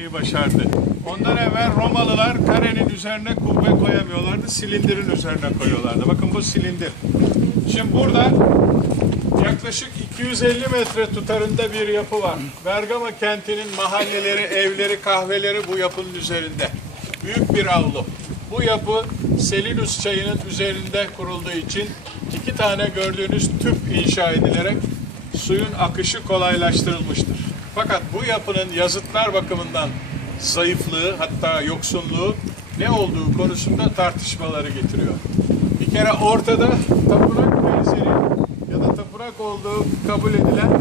yapmayı başardı. Ondan evvel Romalılar karenin üzerine kubbe koyamıyorlardı, silindirin üzerine koyuyorlardı. Bakın bu silindir. Şimdi burada yaklaşık 250 metre tutarında bir yapı var. Bergama kentinin mahalleleri, evleri, kahveleri bu yapının üzerinde. Büyük bir avlu. Bu yapı Selinus çayının üzerinde kurulduğu için 2 tane gördüğünüz tüp inşa edilerek suyun akışı kolaylaştırılmıştır. Fakat bu yapının yazıtlar bakımından zayıflığı, hatta yoksunluğu ne olduğu konusunda tartışmaları getiriyor. Bir kere ortada tapınak benzeri ya da tapınak olduğu kabul edilen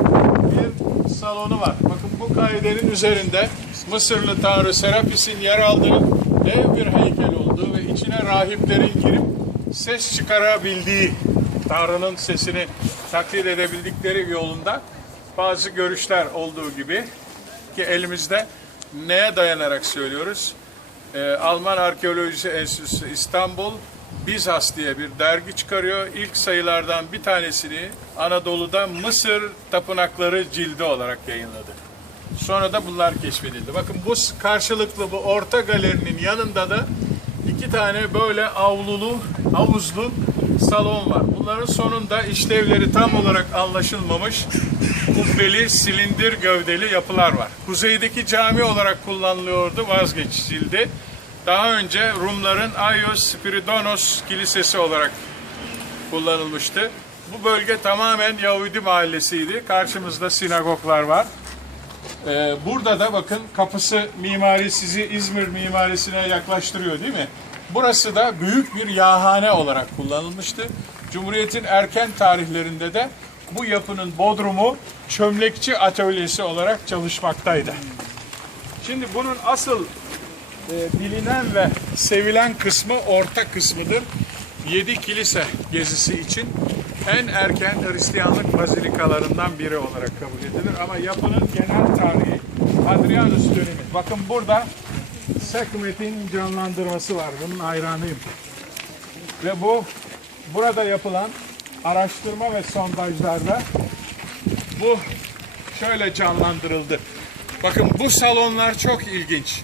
bir salonu var. Bakın bu kaidenin üzerinde Mısırlı tanrı Serapis'in yer aldığı dev bir heykel olduğu ve içine rahiplerin girip ses çıkarabildiği, Tanrı'nın sesini taklit edebildikleri yolunda bazı görüşler olduğu gibi ki elimizde neye dayanarak söylüyoruz? Alman Arkeolojisi Enstitüsü İstanbul Bizas diye bir dergi çıkarıyor. İlk sayılardan bir tanesini Anadolu'da Mısır tapınakları cildi olarak yayınladı. Sonra da bunlar keşfedildi. Bakın bu karşılıklı bu orta galerinin yanında da 2 tane böyle avlulu, havuzlu salon var. Bunların sonunda işlevleri tam olarak anlaşılmamış kubbeli, silindir gövdeli yapılar var. Kuzeydeki cami olarak kullanılıyordu, vazgeçildi. Daha önce Rumların Aios Spiridonos Kilisesi olarak kullanılmıştı. Bu bölge tamamen Yahudi mahallesiydi. Karşımızda sinagoglar var. Burada da bakın kapısı mimari sizi İzmir mimarisine yaklaştırıyor değil mi? Burası da büyük bir yağhane olarak kullanılmıştı. Cumhuriyet'in erken tarihlerinde de bu yapının bodrumu çömlekçi atölyesi olarak çalışmaktaydı. Şimdi bunun asıl bilinen ve sevilen kısmı orta kısmıdır. 7 kilise gezisi için en erken Hristiyanlık bazilikalarından biri olarak kabul edilir. Ama yapının genel tarihi Hadrianus dönemi. Bakın burada Sekhmet'in canlandırması var. Bunun hayranıyım. Ve burada yapılan araştırma ve sondajlarda bu şöyle canlandırıldı. Bakın bu salonlar çok ilginç.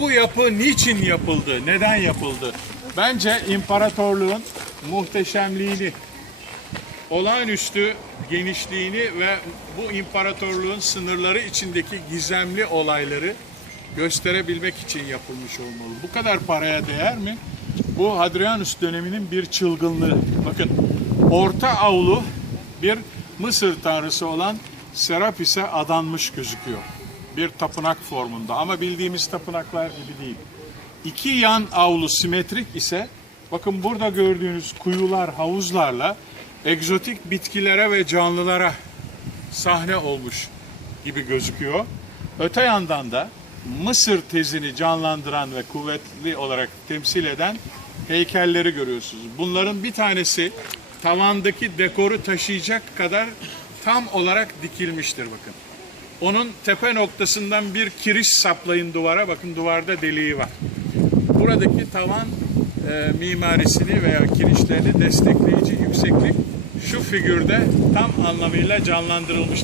Bu yapı niçin yapıldı? Neden yapıldı? Bence imparatorluğun muhteşemliğini, olağanüstü genişliğini ve bu imparatorluğun sınırları içindeki gizemli olayları gösterebilmek için yapılmış olmalı. Bu kadar paraya değer mi? Bu Hadrianus döneminin bir çılgınlığı. Bakın orta avlu bir Mısır tanrısı olan Serapis'e adanmış gözüküyor. Bir tapınak formunda ama bildiğimiz tapınaklar gibi değil. 2 yan avlu simetrik ise bakın burada gördüğünüz kuyular, havuzlarla egzotik bitkilere ve canlılara sahne olmuş gibi gözüküyor. Öte yandan da Mısır tezini canlandıran ve kuvvetli olarak temsil eden heykelleri görüyorsunuz. Bunların bir tanesi tavandaki dekoru taşıyacak kadar tam olarak dikilmiştir bakın. Onun tepe noktasından bir kiriş saplayın duvara. Bakın duvarda deliği var. Buradaki tavan mimarisini veya kirişlerini destekleyici yükseklik şu figürde tam anlamıyla canlandırılmış.